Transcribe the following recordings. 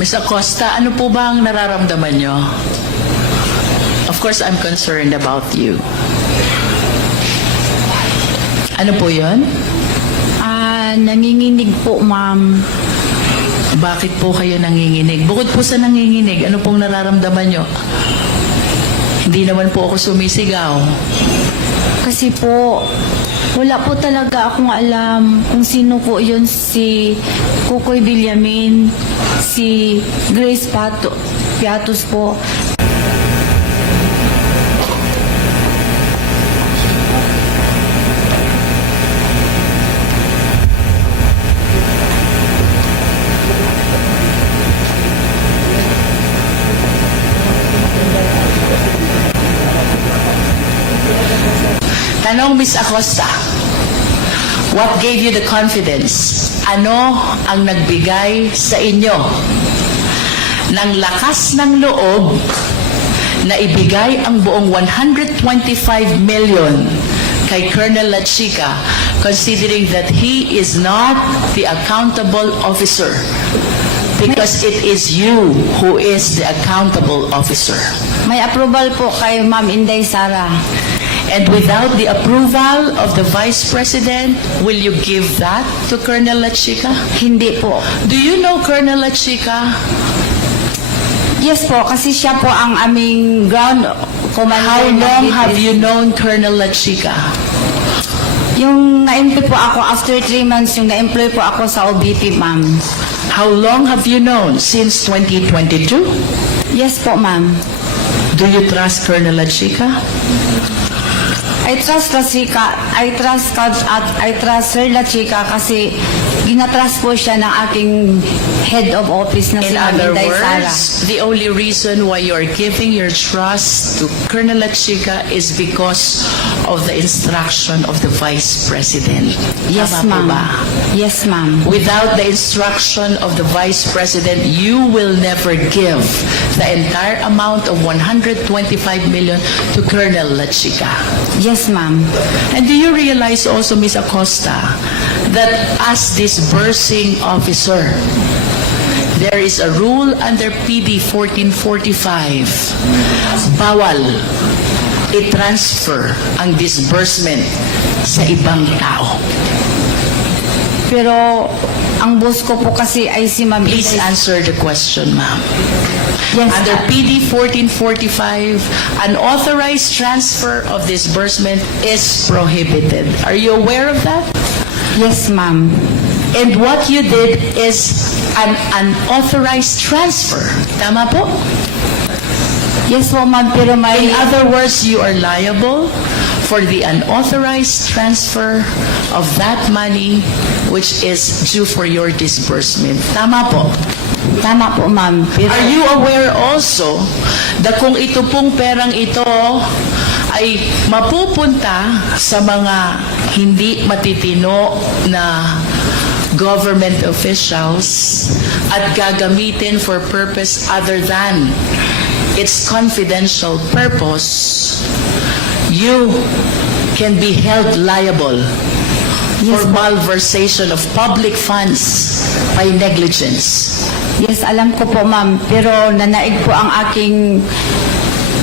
Ms. Acosta, ano po ba ang nararamdaman nyo? Of course, I'm concerned about you. Ano po yun? Nanginginig po, ma'am. Bakit po kayo nanginginig? Bukod po sa nanginginig, ano pong nararamdaman nyo? Hindi naman po ako sumisigaw. Kasi po, wala po talaga akong alam kung sino po yun, si Kukoy Villamin, si Grace Piatos po. Tanong, Ms. Acosta, what gave you the confidence? Ano ang nagbigay sa inyo ng lakas ng loob na ibigay ang buong 125 million kay Colonel Lachica, considering that he is not the accountable officer, because it is you who is the accountable officer? May approval po kay Ma'am Inday Sara. And without the approval of the Vice President, will you give that to Colonel Lachica? Hindi po. Do you know Colonel Lachica? Yes po, kasi siya po ang aming ground commander. How long ng have BTS. you known Colonel Lachica? Yung na-employ po ako after 3 months, yung na-employ po ako sa OBP, ma'am. How long have you known? Since 2022? Yes po, ma'am. Do you trust Colonel Lachica? I trust Lachica. I trust Sir Lachica kasi ginatrust po siya ng aking head of office na si In Ma'am other Inday Sara. words, the only reason why you're giving your trust to Colonel Lachica is because of the instruction of the Vice President. Yes, Tama po ma'am. ba? Yes, ma'am. Without the instruction of the Vice President, you will never give the entire amount of 125 million to Colonel Lachica. Yes, ma'am. And do you realize also, Ms. Acosta, that as disbursing officer, there is a rule under PD 1445. Bawal i-transfer ang disbursement sa ibang tao. Pero ang boss ko po kasi ay si Ma'am Please Inday. answer the question, ma'am. Yes, Under PD 1445, unauthorized transfer of disbursement is prohibited. Are you aware of that? Yes, ma'am. And what you did is an unauthorized transfer. Tama po? Yes po, ma'am, pero may... In other words, you are liable for the unauthorized transfer of that money which is due for your disbursement. Tama po? Tama po, ma'am. Pero, Are you aware also na kung ito pong perang ito ay mapupunta sa mga hindi matitino na government officials at gagamitin for purpose other than its confidential purpose, you can be held liable for malversation of public funds by negligence. yes, alam ko po, ma'am. Pero nanaig po ang aking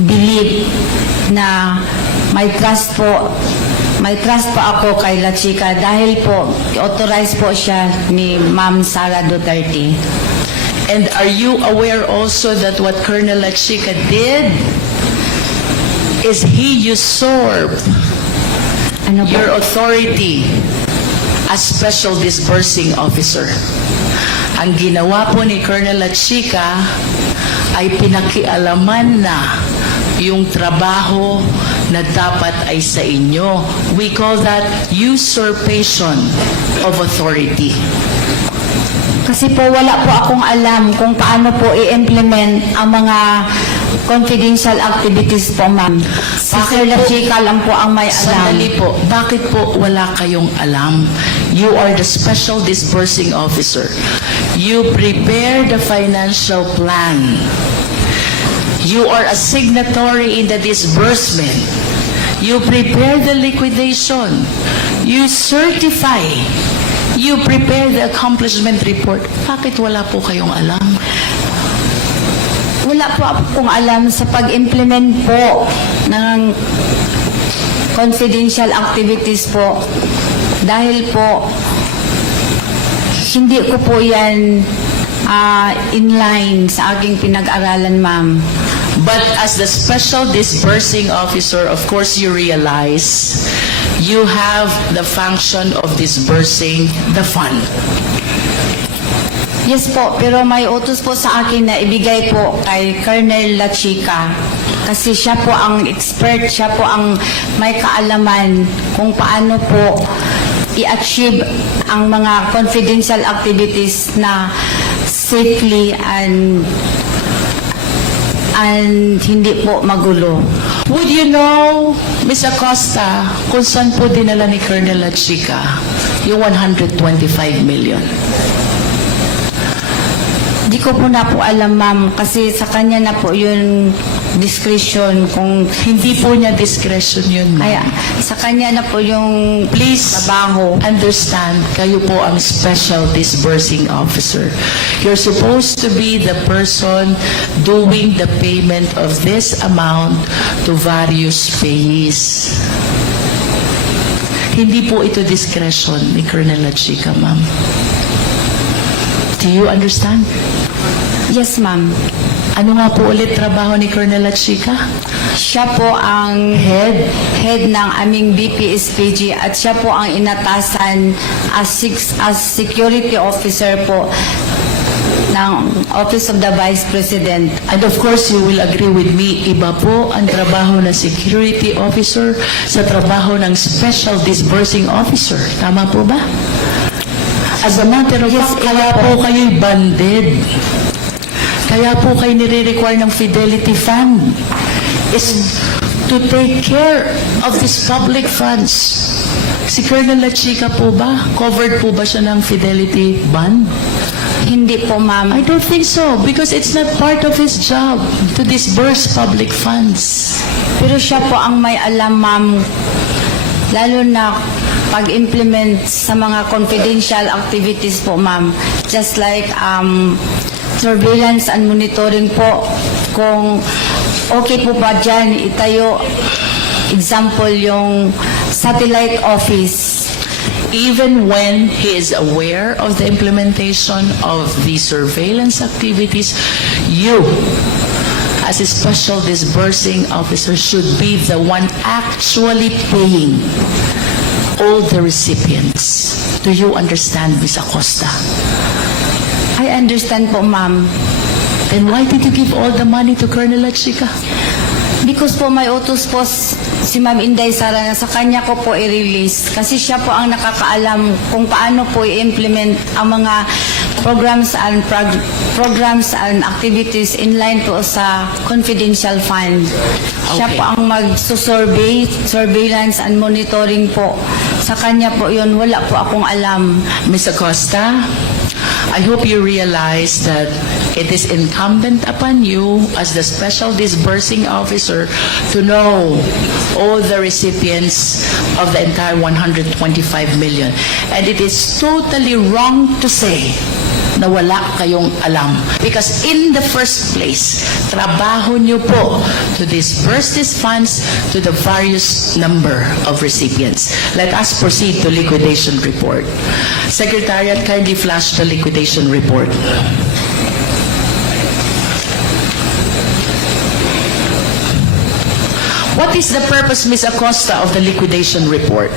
belief na may trust po ako kay Lachica dahil po authorized po siya ni Ma'am Sara Duterte. And are you aware also that what Colonel Lachica did is he usurped Ano po? your authority as special disbursing officer. Ang ginawa po ni Colonel Lachica ay pinakialaman na yung trabaho na dapat ay sa inyo. We call that usurpation of authority. Kasi po wala po akong alam kung paano po i-implement ang mga confidential activities po, ma'am. Si Sir Lachica lang po ang may alam. Sandali po, bakit po wala kayong alam? You are the special disbursing officer. You prepare the financial plan. You are a signatory in the disbursement. You prepare the liquidation. You certify. You prepare the accomplishment report. Bakit wala po kayong alam? wala po akong alam sa pag-implement po ng confidential activities po. Dahil po, hindi ko po yan inline sa aking pinag-aralan, ma'am. But as the special disbursing officer, of course you realize you have the function of disbursing the fund. Yes po, pero may utos po sa akin na ibigay po kay Colonel La Chica. Kasi siya po ang expert, siya po ang may kaalaman kung paano po i-achieve ang mga confidential activities na safely and hindi po magulo. Would you know, Ms. Acosta, kung saan po dinala ni Colonel La Chica yung 125 million? Di ko po na po alam, ma'am, kasi sa kanya na po yung discretion kung Hindi po niya discretion yun, ma'am. kaya sa kanya na po yung Please trabaho. understand, kayo po ang special disbursing officer. You're supposed to be the person doing the payment of this amount to various payees. Hindi po ito discretion ni Colonel La Chica, ma'am. Do you understand? Yes, ma'am. Ano nga po ulit trabaho ni Colonel La Chica? Siya po ang head ng aming BPSPG at siya po ang inatasan as security officer po ng Office of the Vice President. And of course, you will agree with me, iba po ang trabaho ng security officer sa trabaho ng special disbursing officer. Tama po ba? As a matter of Yes, fact, iba kaya po. po kayo'y banded. Kaya po kayo nire-require ng Fidelity Fund is to take care of these public funds. Si Colonel La Chica po ba? Covered po ba siya ng Fidelity Bond? Hindi po, ma'am. I don't think so because it's not part of his job to disburse public funds. Pero siya po ang may alam, ma'am, lalo na pag-implement sa mga confidential activities po, ma'am. Just like surveillance and monitoring po. Kung okay po ba dyan, itayo, example, yung satellite office. Even when he is aware of the implementation of the surveillance activities, you, as a special disbursing officer, should be the one actually paying all the recipients. Do you understand, Ms. Acosta? I understand po, ma'am. Then why did you give all the money to Colonel La Chica? Because po may utos po si Ma'am Inday Sara na sa kanya ko po i-release. Kasi siya po ang nakakaalam kung paano po i-implement ang mga programs and activities in line po sa confidential fund. Siya Okay. po ang surveillance and monitoring po. Sa kanya po yun, wala po akong alam. Ms. Acosta, I hope you realize that it is incumbent upon you as the special disbursing officer to know all the recipients of the entire 125 million. And it is totally wrong to say na wala kayong alam. Because in the first place, trabaho nyo po to disperse these funds to the various number of recipients. Let us proceed to liquidation report. Secretariat, kindly flash the liquidation report. What is the purpose, Ms. Acosta, of the liquidation report?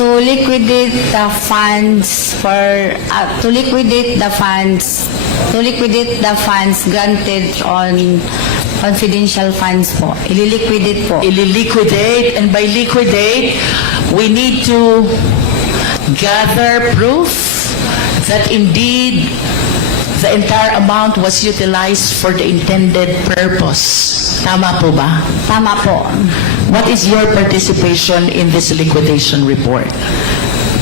To liquidate the funds granted on confidential funds po. Ililiquidate po. Ililiquidate, and by liquidate, we need to gather proof that indeed the entire amount was utilized for the intended purpose. Tama po ba? Tama po. What is your participation in this liquidation report?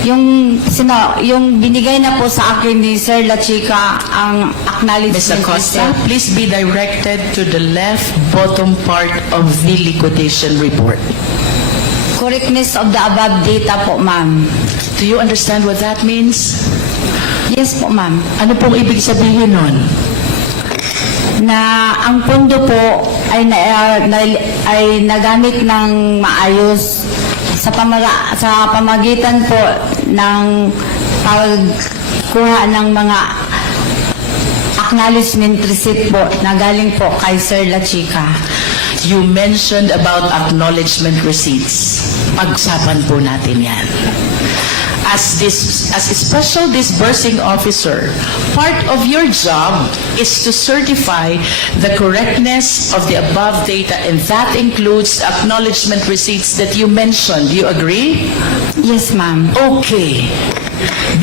Yung binigay na po sa akin ni Sir La Chica ang Ms. acknowledgement. Acosta, please be directed to the left bottom part of the liquidation report. Correctness of the above data po, ma'am. Do you understand what that means? Yes po, ma'am. Ano pong ibig sabihin nun? Na ang pondo po ay nagamit ng maayos sa pamagitan po ng pagkuha ng mga acknowledgement receipt po na galing po kay Sir La Chica. You mentioned about acknowledgement receipts. Pag-usapan po natin yan. As a special disbursing officer, part of your job is to certify the correctness of the above data, and that includes acknowledgement receipts that you mentioned. You agree? Yes, ma'am. Okay.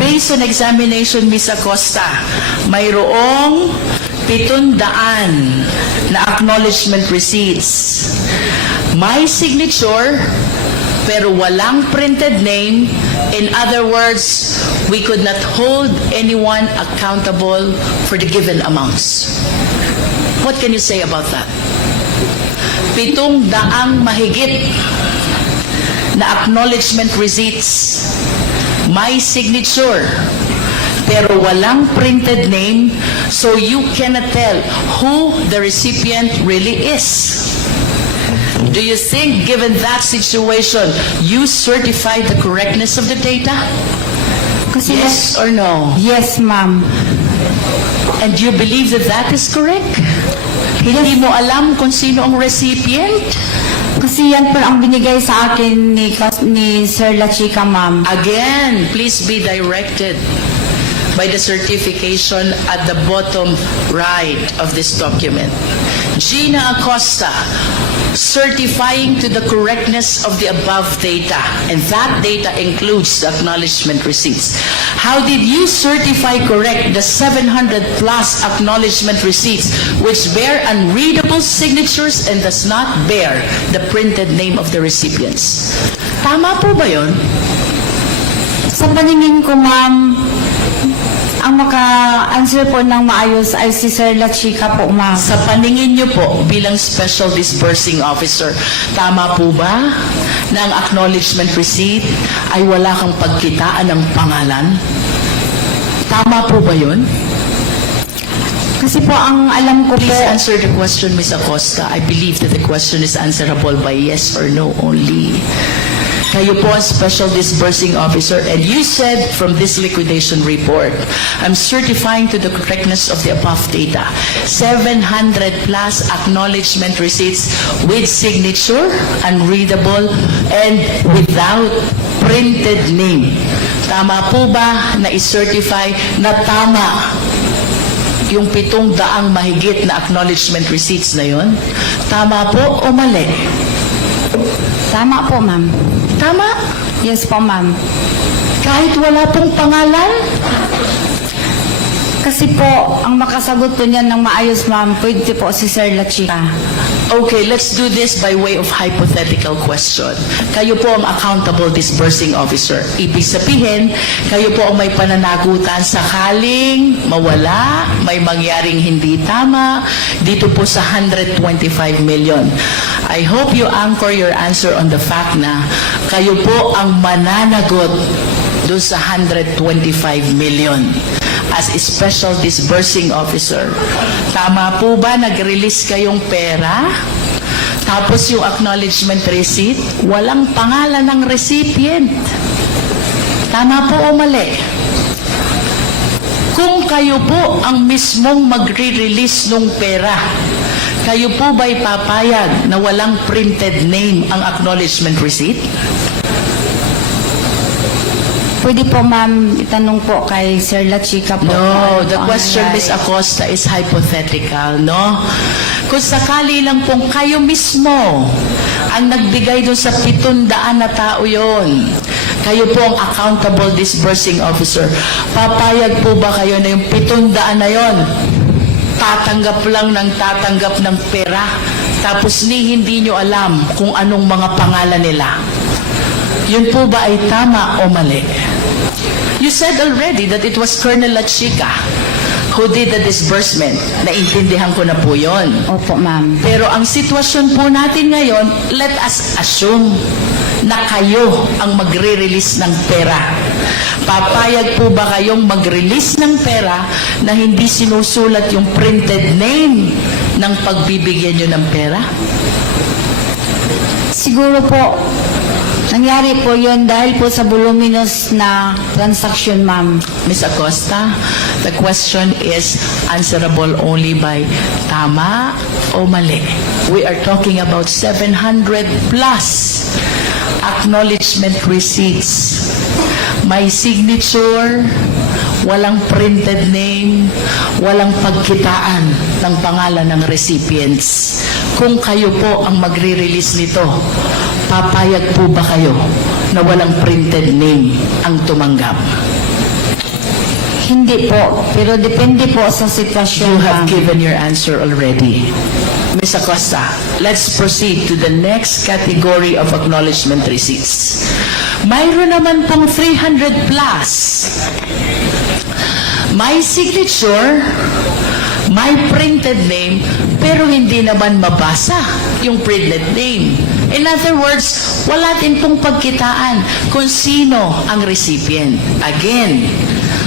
Based on examination, Ms. Acosta, mayroong 700 na acknowledgement receipts. May signature, pero walang printed name. In other words, we could not hold anyone accountable for the given amounts. What can you say about that? 700 mahigit na acknowledgement receipts. May signature, pero walang printed name, so you cannot tell who the recipient really is. Do you think, given that situation, you certified the correctness of the data? Kasi Yes or no? Yes, ma'am. And you believe that that is correct? Hindi mo alam kung sino ang recipient? Kasi yan po ang binigay sa akin ni Sir La Chica, ma'am. Again, please be directed by the certification at the bottom right of this document. Gina Acosta, certifying to the correctness of the above data, and that data includes the acknowledgement receipts. How did you certify correct the 700 plus acknowledgement receipts which bear unreadable signatures and does not bear the printed name of the recipients? Tama po ba yun? Sa paningin ko, ma'am, ang maka-answer po ng maayos ay si Sir La Chica po, ma'am. Sa paningin niyo po bilang Special Disbursing Officer, tama po ba na ang acknowledgement receipt ay wala kang pagkitaan ng pangalan? Tama po ba yun? Kasi po ang alam ko po, Please answer the question, Ms. Acosta. I believe that the question is answerable by yes or no only. Kayo po ang Special Disbursing Officer, and you said from this liquidation report, I'm certifying to the correctness of the above data. 700 plus acknowledgement receipts with signature, unreadable, and without printed name. Tama po ba na i-certify na tama yung 700 mahigit na acknowledgement receipts na yon? Tama po o mali? tama po, ma'am. Tama? Yes po, ma'am. Kahit wala pong pangalan? Kasi po, ang makasagot po niyan ng maayos, ma'am, pwede po si Sir La Chica. Okay, let's do this by way of hypothetical question. Kayo po ang accountable disbursing officer. Ibig sabihin, kayo po ang may pananagutan sakaling mawala, may mangyaring hindi tama, dito po sa 125 million. I hope you anchor your answer on the fact na kayo po ang mananagot doon sa 125 million. As a special disbursing officer. Tama po ba nag-release kayong pera? Tapos yung acknowledgement receipt, walang pangalan ng recipient. Tama po o mali? Kung kayo po ang mismong magre-release ng pera, kayo po ba'y papayag na walang printed name ang acknowledgement receipt? Pwede po, ma'am, itanong po kay Sir La Chica po. No, Ano the po ang question, nangyari. Ms. Acosta, is hypothetical, no? Kung sakali lang pong kayo mismo ang nagbigay doon sa 700 na tao yon, kayo po ang accountable disbursing officer, papayag po ba kayo na yung 700 na yon, tatanggap ng pera, tapos hindi nyo alam kung anong mga pangalan nila? Yun po ba ay tama o mali? You said already that it was Colonel La Chica who did the disbursement. Naintindihan ko na po yon. Opo, ma'am. Pero ang sitwasyon po natin ngayon, let us assume na kayo ang magre-release ng pera. Papayag po ba kayong mag-release ng pera na hindi sinusulat yung printed name ng pagbibigyan nyo ng pera? Siguro po, nangyari po yun dahil po sa voluminous na transaction, ma'am. Ms. Acosta, the question is answerable only by tama o mali. We are talking about 700 plus acknowledgement receipts. May signature, walang printed name, walang pagkitaan ng pangalan ng recipients. Kung kayo po ang magre-release nito, papayag po ba kayo na walang printed name ang tumanggap? Hindi po, pero depende po sa sitwasyon, You have ma'am. given your answer already. Ms. Acosta, let's proceed to the next category of acknowledgement receipts. Mayroon naman pong 300 plus. May signature, may printed name, pero hindi naman mabasa yung printed name. In other words, wala din pong pagkitaan kung sino ang recipient. Again,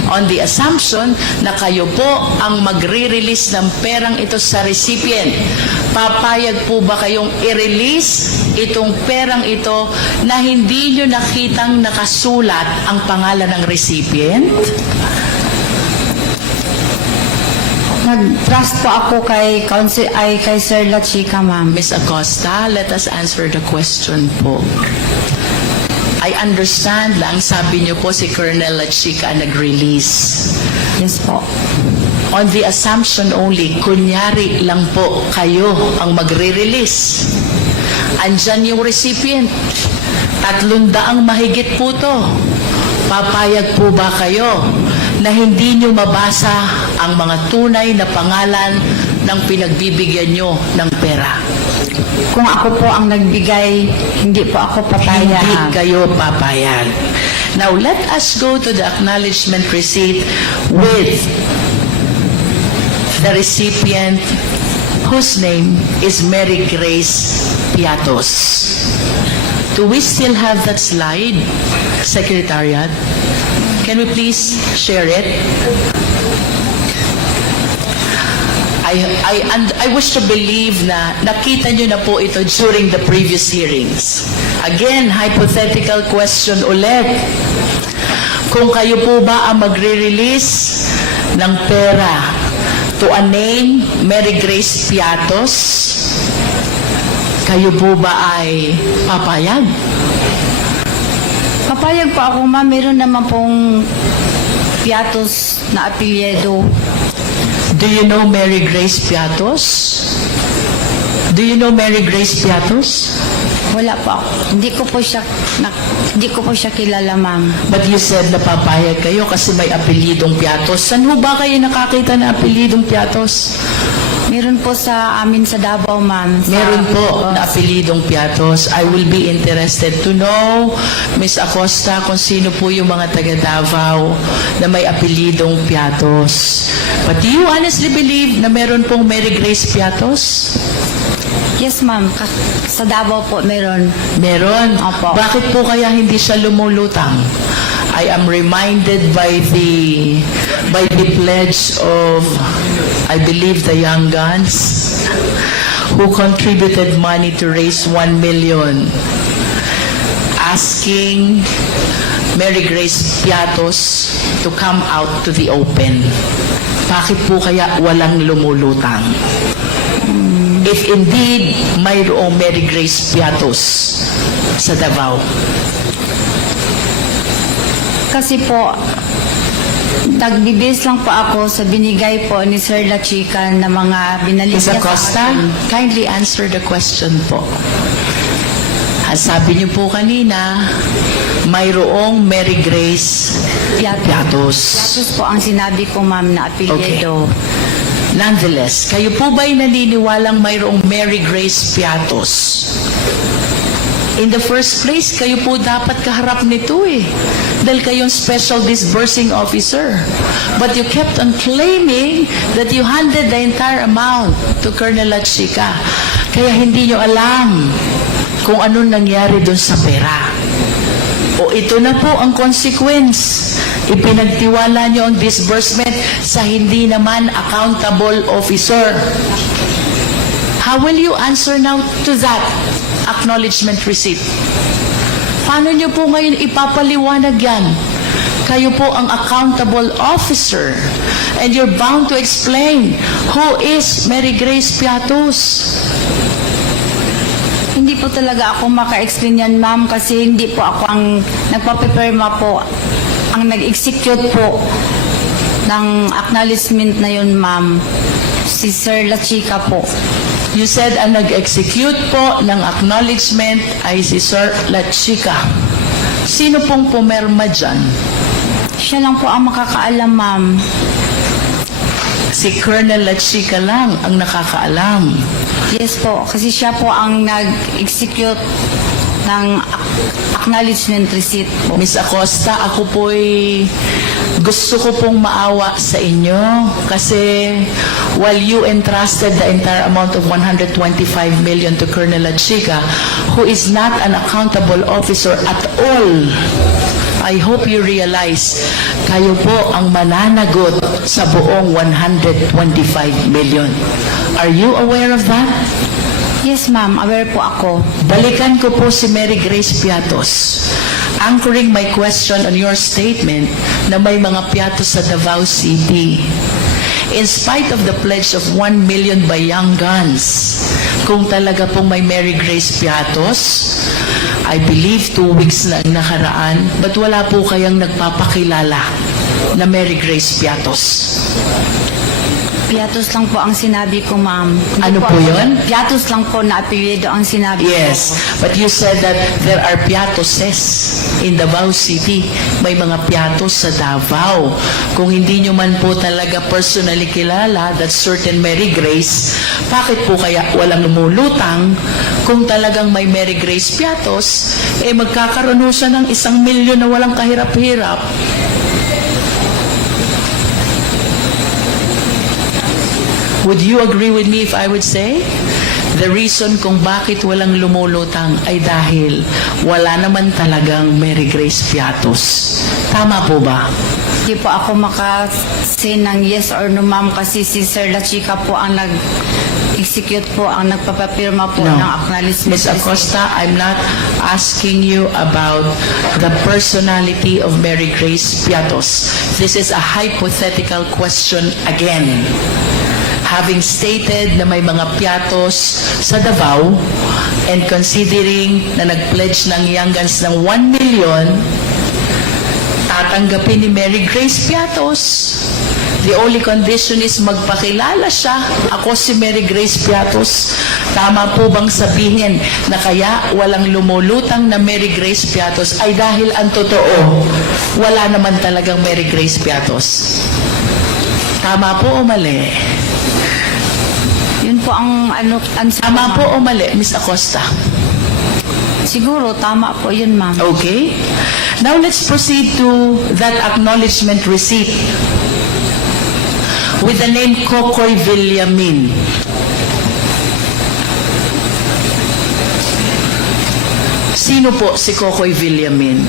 on the assumption na kayo po ang magre-release ng perang ito sa recipient, papayag po ba kayong i-release itong perang ito na hindi nyo nakitang nakasulat ang pangalan ng recipient? Nag-trust po ako kay Sir La Chica, ma'am. Ms. Acosta, let us answer the question po. I understand lang, sabi niyo po si Colonel La Chica nag-release. Yes po. On the assumption only, kunyari lang po kayo ang magre-release. Andyan yung recipient. 300 mahigit po to. Papayag po ba kayo na hindi nyo mabasa ang mga tunay na pangalan ng pinagbibigyan nyo ng pera? Kung ako po ang nagbigay, hindi po ako papayag. Hindi kayo papayag. Now, let us go to the acknowledgement receipt with the recipient whose name is Mary Grace Piatos. Do we still have that slide, Secretariat? Can we please share it? I wish to believe na nakita nyo na po ito during the previous hearings. Again, hypothetical question ulit. Kung kayo po ba ang magre-release ng pera to a name, Mary Grace Piatos, kayo po ba ay papayag? Papayag po ako, ma'am. Meron naman pong Piatos na apelyido. Do you know Mary Grace Piatos? Do you know Mary Grace Piatos? Wala po ako. Hindi ko po siya kilala, ma'am. But you said na papayag kayo kasi may apelidong Piatos. Saan ho ba kayo nakakita na apelidong Piatos? Meron po sa amin sa Davao, ma'am. Meron po na apelidong Piatos. I will be interested to know, Ms. Acosta, kung sino po yung mga taga Davao na may apelidong Piatos. But do you honestly believe na meron pong Mary Grace Piatos? Yes, ma'am. Sa Davao po meron. Meron. Opo. Bakit po kaya hindi siya lumulutang? I am reminded by the pledge of, I believe, the Young Guns who contributed money to raise 1 million, asking Mary Grace Piatos to come out to the open. Bakit po kaya walang lumulutang? If indeed mayroong Mary Grace Piatos sa Davao. Kasi po, nagbibis lang po ako sa binigay po ni Sir La Chica na mga binalik Ms. niya sa Acosta, akin. kindly answer the question po. Sabi niyo po kanina, mayroong Mary Grace Piatos. Piatos po ang sinabi ko, ma'am, na apelyido. Nonetheless, kayo po ba'y naniniwalang mayroong Mary Grace Piatos? In the first place, kayo po dapat kaharap nito eh. Dahil kayong special disbursing officer. But you kept on claiming that you handed the entire amount to Colonel Lachica. Kaya hindi nyo alam kung ano nangyari doon sa pera. O ito na po ang consequence. Ipinagtiwala nyo ang disbursement sa hindi naman accountable officer. How will you answer now to that acknowledgement receipt? Paano nyo po ngayon ipapaliwanag yan? Kayo po ang accountable officer and you're bound to explain who is Mary Grace Piatos. Hindi po talaga ako maka-explain yan, ma'am, kasi hindi po ako ang nagpapipirma po. Ang nag-execute po ng acknowledgement na yun, ma'am, si Sir Lachica po. You said ang nag-execute po ng acknowledgement ay si Sir Lachica. Sino pong pumerma dyan? Siya lang po ang makakaalam, ma'am. Si Colonel Lachica lang ang nakakaalam. Yes po, kasi siya po ang nag-execute ng acknowledgement receipt po. Miss Acosta, ako po'y gusto ko pong maawa sa inyo kasi while you entrusted the entire amount of 125 million to Colonel Lachica, who is not an accountable officer at all, I hope you realize kayo po ang mananagot sa buong 125 million. Are you aware of that? Yes, ma'am. Aware po ako. Balikan ko po si Mary Grace Piatos. Anchoring my question on your statement na may mga piatos sa Davao City. In spite of the pledge of 1 million by Young Guns, kung talaga pong may Mary Grace Piatos, I believe 2 weeks na ang nakaraan, but wala po kayang nagpapakilala na Mary Grace Piatos. Piatos lang po ang sinabi ko, ma'am. Hindi Ano po yun? Piatos lang po na apelyido ang sinabi Yes, ko. but you said that there are piatoses in Davao City. May mga piatos sa Davao. Kung hindi nyo man po talaga personally kilala that certain Mary Grace, bakit po kaya walang lumulutang kung talagang may Mary Grace Piatos, eh magkakaroon ho siya ng 1 milyon na walang kahirap-hirap. Would you agree with me if I would say the reason kung bakit walang lumulutang ay dahil wala naman talagang Mary Grace Piatos? Tama po ba? Hindi po ako maka-say ng yes or no, ma'am, kasi si Sir Lachica po ang nag-execute po, ang nagpapapirma po ng acknowledgement. Ms. Acosta, I'm not asking you about the personality of Mary Grace Piatos. This is a hypothetical question again. Having stated na may mga piatos sa Davao and considering na nag-pledge ng Young Guns ng 1 million, tatanggapin ni Mary Grace Piatos. The only condition is magpakilala siya. Ako si Mary Grace Piatos. Tama po bang sabihin na kaya walang lumulutang na Mary Grace Piatos ay dahil ang totoo, wala naman talagang Mary Grace Piatos? Tama po o mali? Yun po ang answer. Tama po o mali, Ms. Acosta? Siguro, tama po yun, ma'am. Okay. Now let's proceed to that acknowledgement receipt with the name Kokoy Villamin. Sino po si Kokoy Villamin?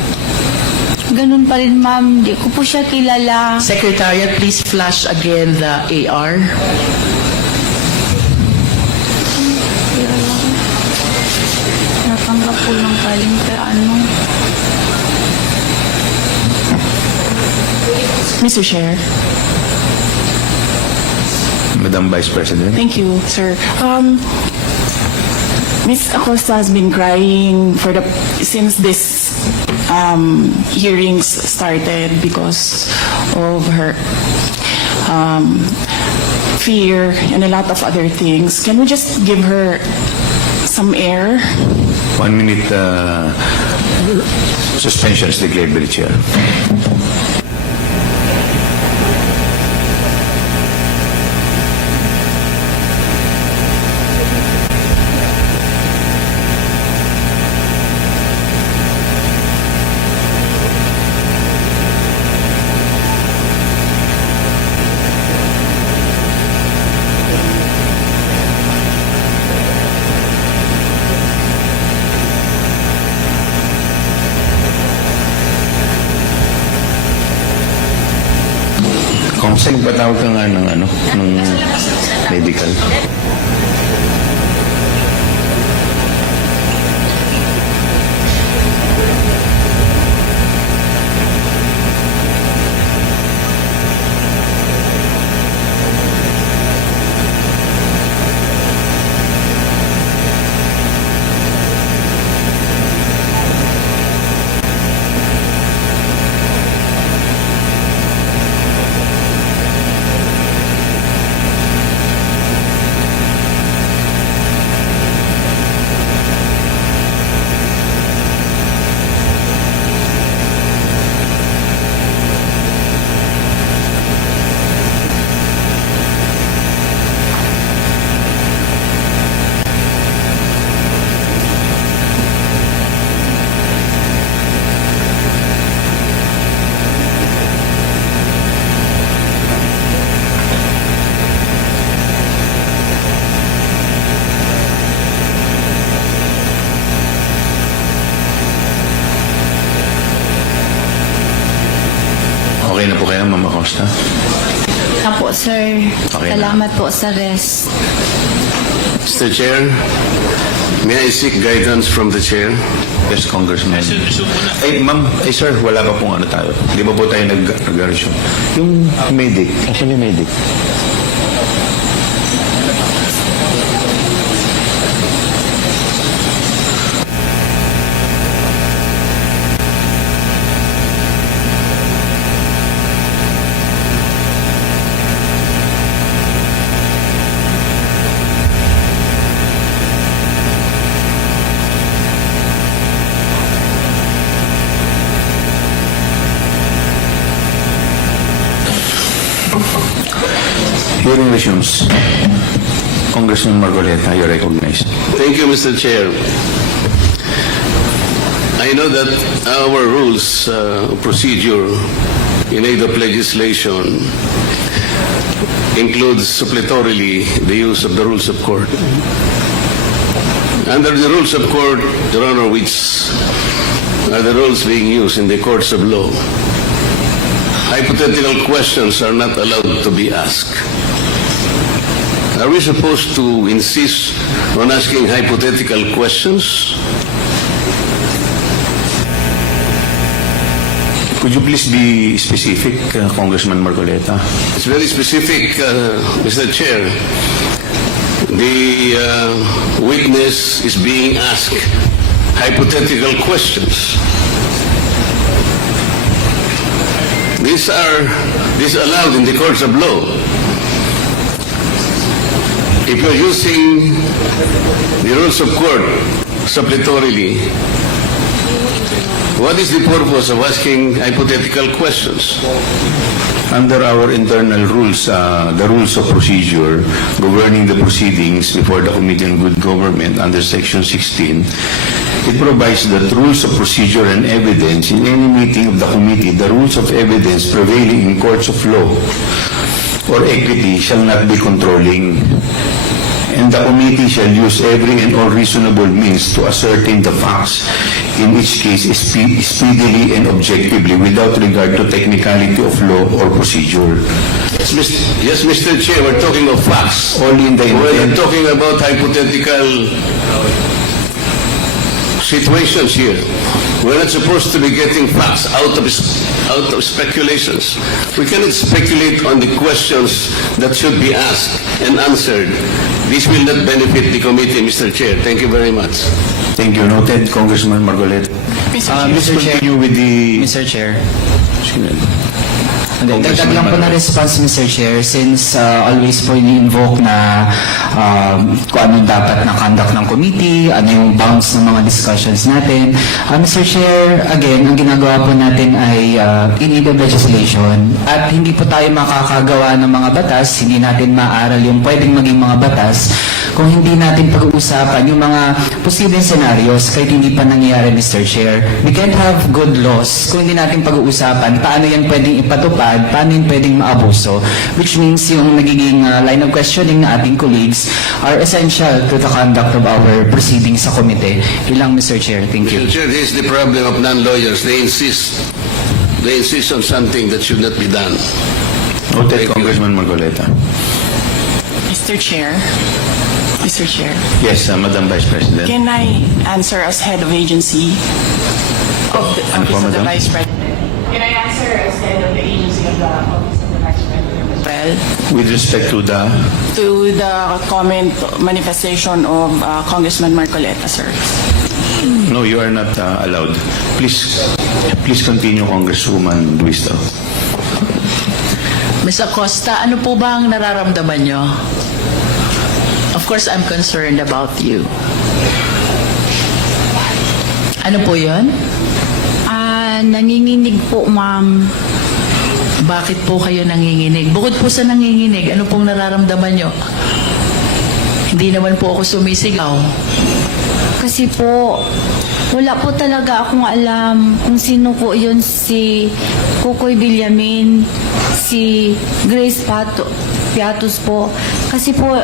Ganun pa rin, ma'am. Di ko po siya kilala. Secretariat, please flash again the AR. Natanggap po lang galing kay ano. Mr. Chair. Madam Vice President. Thank you, sir. Ms. Acosta has been crying since this hearings started because of her fear and a lot of other things. Can we just give her some air? 1 minute suspension is declared by the chair. Kasi patawag ka nga ng ng medical. Okay na po kayo, Ma'am Acosta? Apo, sir. Okay na. Salamat po sa rest. Mr. Chair, may I seek guidance from the chair? Yes, Congressman. Ay, ma'am, sir, wala pa pong ano tayo. Di ba po tayo nag-resolve? Yung medic. Asan yung medic? Hearing resumes. Congressman Margoleta, you're recognized. Thank you, Mr. Chair. I know that our rules procedure in aid of legislation includes suppletorily the use of the rules of court. Under the rules of court, Your Honor, which are the rules being used in the courts of law, hypothetical questions are not allowed to be asked. Are we supposed to insist on asking hypothetical questions? Could you please be specific, Congressman Margoleta? It's very specific, Mr. Chair. The witness is being asked hypothetical questions. These are allowed in the courts of law. If you're using the rules of court suppletorily, what is the purpose of asking hypothetical questions? Under our internal rules, the rules of procedure governing the proceedings before the Committee on Good Government under Section 16, it provides that rules of procedure and evidence in any meeting of the committee, the rules of evidence prevailing in courts of law or equity shall not be controlling, and the committee shall use every and all reasonable means to ascertain the facts in each case speedily and objectively without regard to technicality of law or procedure. Yes, Mr. Chair, we're talking of facts. Only in the We're intent. not talking about hypothetical situations here. We're not supposed to be getting facts out of speculations. We cannot speculate on the questions that should be asked and answered. This will not benefit the committee, Mr. Chair. Thank you very much. Thank you. Noted, Congressman Margoleta. Let's continue with the... Mr. Chair. Sige. Dagdag lang po na response, Mr. Chair, since always po ini-invoke na kung anong dapat na conduct ng committee, ano yung bounds ng mga discussions natin. Mr. Chair, again, ang ginagawa po natin ay in need of legislation at hindi po tayo makakagawa ng mga batas, hindi natin maaral yung pwedeng maging mga batas kung hindi natin pag-uusapan yung mga posibleng scenarios kahit hindi pa nangyayari, Mr. Chair. We can't have good laws kung hindi natin pag-uusapan paano yan pwedeng ipatupad, paano yun pwedeng maabuso, which means yung nagiging line of questioning na ating colleagues are essential to the conduct of our proceedings sa komite. Ilang, Mr. Chair. Thank you. Mr. Chair, this is the problem of non-lawyers. They insist on something that should not be done. Noted, Congressman Marcoleta. Mr. Chair, Yes, Madam Vice President. can I answer as head of agency of the Ano po, Office of the Madam? Vice President? Can I answer as head of the agency of the Office of the Vice President as well? With respect to the... To the comment manifestation of Congressman Marcoleta, sir. No, you are not allowed. Please continue, Congresswoman Luisto. Ms. Acosta, ano po ba ang nararamdaman nyo? Of course, I'm concerned about you. Ano po yun? Nanginginig po, ma'am. Bakit po kayo nanginginig? Bukod po sa nanginginig, ano pong nararamdaman nyo? Hindi naman po ako sumisigaw. Kasi po, wala po talaga akong alam kung sino po yun, si Kukoy Villamin, si Grace Piatos po. Kasi po,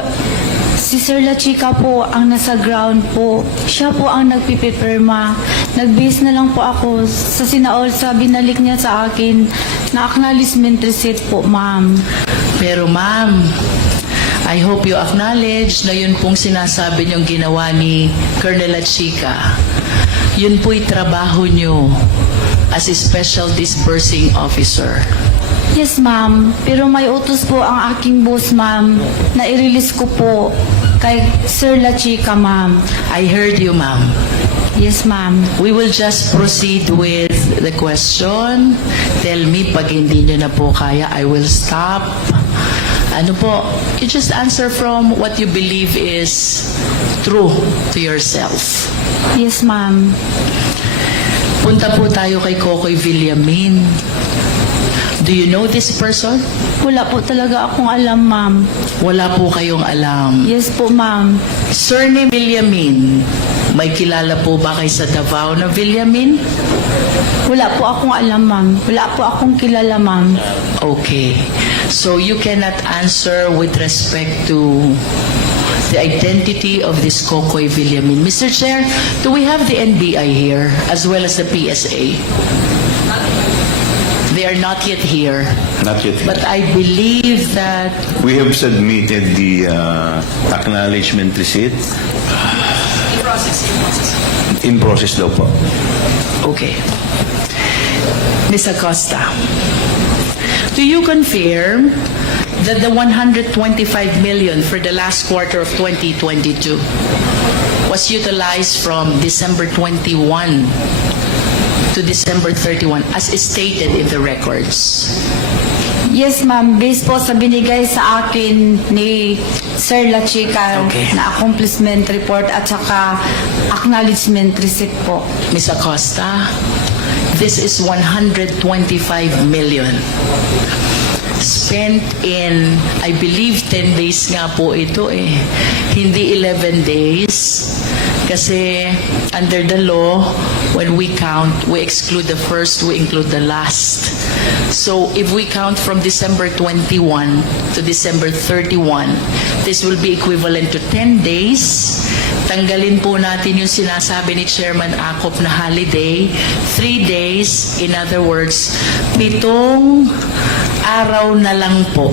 si Sir La Chica po ang nasa ground po. Siya po ang nagpipipirma. Nag-base na lang po ako sa sinaol sa binalik niya sa akin na acknowledgement receipt po, ma'am. Pero ma'am, I hope you acknowledge na yun pong sinasabi niyong ginawa ni Colonel La Chica. Yun po'y trabaho niyo as a special disbursing officer. Yes, ma'am. Pero may utos po ang aking boss, ma'am, na i-release ko po kay Sir La Chica, ma'am. I heard you, ma'am. Yes, ma'am. We will just proceed with the question. Tell me pag hindi nyo na po kaya, I will stop. Ano po, you just answer from what you believe is true to yourself. Yes, ma'am. Punta po tayo kay Kokoy Villamin. Do you know this person? Wala po talaga akong alam, ma'am. Wala po kayong alam. Yes po, ma'am. Surname Villamin, may kilala po ba kay sa Davao na Villamin? Wala po akong alam, ma'am. Wala po akong kilala, ma'am. Okay. So you cannot answer with respect to the identity of this Kokoy Villamin. Mr. Chair, do we have the NBI here as well as the PSA? They are not yet here. Not yet. But I believe that We have submitted the acknowledgement receipt. In process daw po. okay. Ms. Acosta, do you confirm that the 125 million for the last quarter of 2022 was utilized from December 21 to December 31 as stated in the records? Yes, ma'am. Based po sa binigay sa akin ni Sir La Chica Okay. na accomplishment report at saka acknowledgement receipt po. Ms. Acosta, this is 125 million spent in, I believe 10 days nga po ito eh. Hindi 11 days. Kasi under the law, when we count, we exclude the first, we include the last. So if we count from December 21 to December 31, this will be equivalent to 10 days. Tanggalin po natin yung sinasabi ni Chairman Acop na holiday, 3 days, in other words, 7 araw na lang po.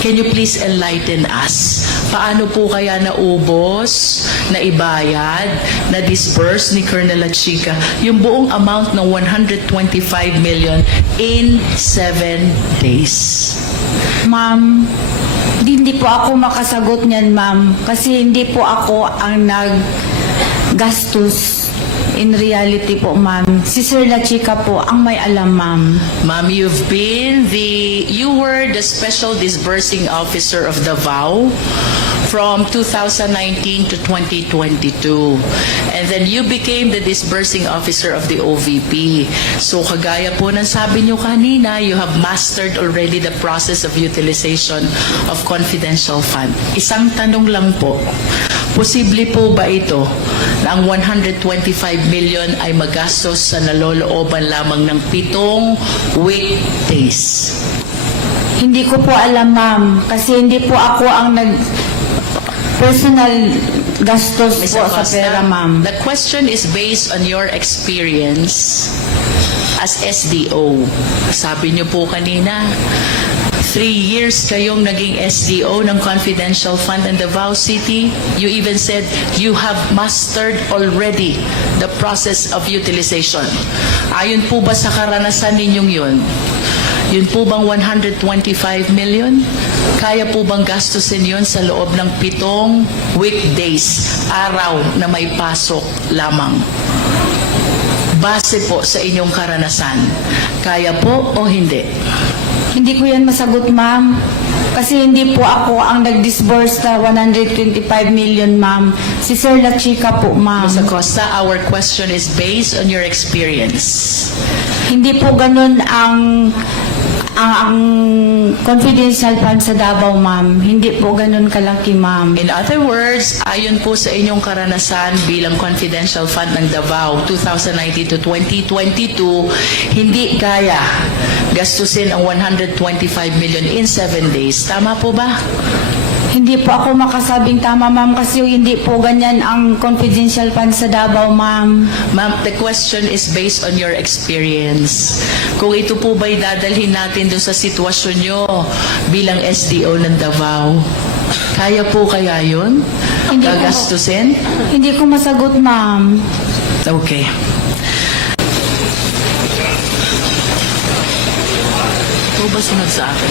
Can you please enlighten us? Paano po kaya naubos, naibayad, na-disburse ni Colonel La Chica yung buong amount ng 125 million in 7 days? Ma'am, hindi po ako makasagot niyan, ma'am. Kasi hindi po ako ang naggastos. In reality po, ma'am. Si Sir La Chica po ang may alam, ma'am. Ma'am, you were the special disbursing officer of Davao from 2019 to 2022. And then you became the disbursing officer of the OVP. So kagaya po ng sabi niyo kanina, you have mastered already the process of utilization of confidential fund. Isang tanong lang po, posible po ba ito na ang 125 million ay magastos sa nalolooban lamang ng 7 weekdays? Hindi ko po alam, ma'am. Kasi hindi po ako ang personal gastos Ms. po sa Acosta, pera, ma'am. the question is based on your experience as SDO. Sabi niyo po kanina, 3 years kayong naging SDO ng Confidential Fund in Davao City. You even said you have mastered already the process of utilization. Ayon po ba sa karanasan ninyong yun? Yun po bang 125 million? Kaya po bang gastusin yun sa loob ng 7 weekdays, araw na may pasok lamang? Base po sa inyong karanasan, kaya po o hindi? Hindi ko yan masagot, ma'am. Kasi hindi po ako ang nag-disburse na 125 million, ma'am. Si Sir La Chica po, ma'am. Ms. Acosta, our question is based on your experience. Hindi po ganun ang confidential fund sa Davao, ma'am. Hindi po ganun kalaki, ma'am. In other words, ayon po sa inyong karanasan bilang Confidential Fund ng Davao 2019 to 2022, hindi kaya gastusin ang 125 million in 7 days. Tama po ba? Hindi po ako makasabing tama, ma'am, kasi hindi po ganyan ang confidential fund sa Davao, ma'am. Ma'am, the question is based on your experience. Kung ito po ba'y dadalhin natin doon sa sitwasyon nyo bilang SDO ng Davao, kaya po kaya yun? Hindi po. Gagastusin? Hindi ko masagot, ma'am. Okay. Ito ba sunod sa akin?